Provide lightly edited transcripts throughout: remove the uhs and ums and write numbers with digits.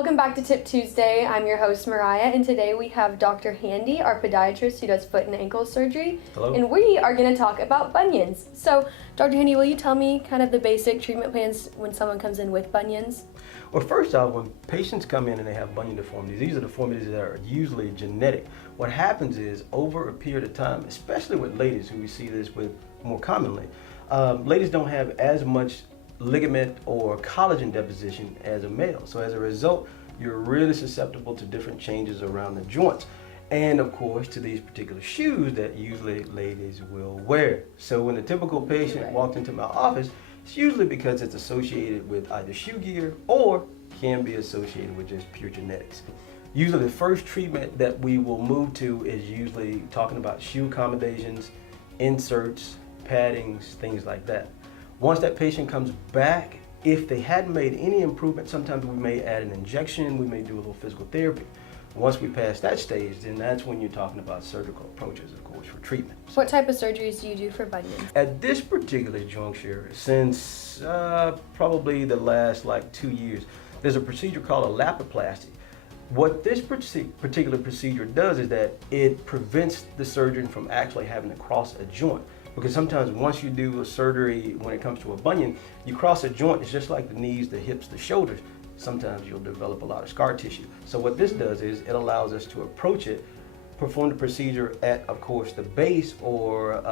Welcome back to Tip Tuesday. I'm your host, Mariah, and today we have Dr. Handie, our podiatrist who does foot and ankle surgery. Hello. And we are going to talk about bunions. So, Dr. Handie, will you tell me kind of the basic treatment plans when someone comes in with bunions? Well, first off, when patients come in and they have bunion deformities, these are deformities that are usually genetic. What happens is, over a period of time, especially with ladies, who we see this with more commonly, ladies don't have as much ligament or collagen deposition as a male. So as a result, you're really susceptible to different changes around the joints. And of course, to these particular shoes that usually ladies will wear. So when a typical patient walks into my office, it's usually because it's associated with either shoe gear or can be associated with just pure genetics. Usually the first treatment that we will move to is usually talking about shoe accommodations, inserts, paddings, things like that. Once that patient comes back, if they hadn't made any improvement, sometimes we may add an injection, we may do a little physical therapy. Once we pass that stage, then that's when you're talking about surgical approaches, of course, for treatment. What type of surgeries do you do for bunions? At this particular juncture, since probably the last 2 years, there's a procedure called a Lapiplasty. What this particular procedure does is that it prevents the surgeon from actually having to cross a joint. Because sometimes once you do a surgery, when it comes to a bunion, you cross a joint, it's just like the knees, the hips, the shoulders. Sometimes you'll develop a lot of scar tissue. So what this does is it allows us to approach it, perform the procedure at, of course, the base or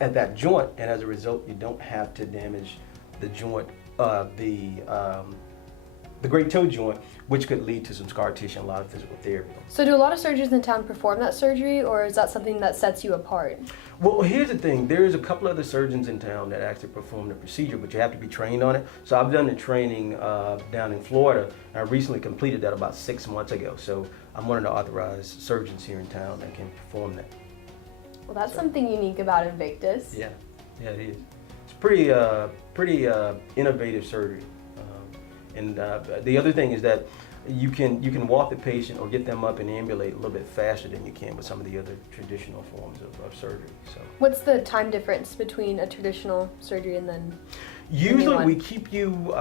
at that joint, and as a result, you don't have to damage the joint, the great toe joint, which could lead to some scar tissue and a lot of physical therapy. So do a lot of surgeons in town perform that surgery, or is that something that sets you apart? Well, here's the thing. There's a couple other surgeons in town that actually perform the procedure, but you have to be trained on it. So I've done the training down in Florida, and I recently completed that about 6 months ago. So I'm one of the authorized surgeons here in town that can perform that. Well, that's something unique about Invictus. Yeah, it is. It's pretty innovative surgery. And the other thing is that you can walk the patient or get them up and ambulate a little bit faster than you can with some of the other traditional forms of surgery. So, what's the time difference between a traditional surgery and then usually we keep you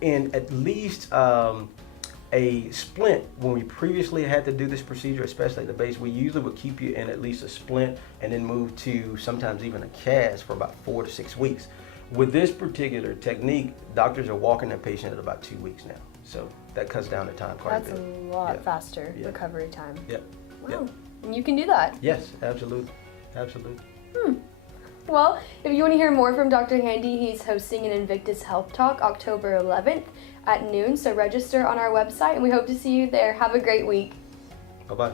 in at least a splint. When we previously had to do this procedure, especially at the base, we usually would keep you in at least a splint and then move to sometimes even a cast for about 4 to 6 weeks. With this particular technique, doctors are walking their patient at about 2 weeks now. So that cuts down the time quite a bit. That's a lot faster recovery time. Yep. Wow. Yep. And you can do that. Yes, absolutely. Absolutely. Well, if you want to hear more from Dr. Handie, he's hosting an Invictus Health Talk October 11th at noon. So register on our website, and we hope to see you there. Have a great week. Bye-bye.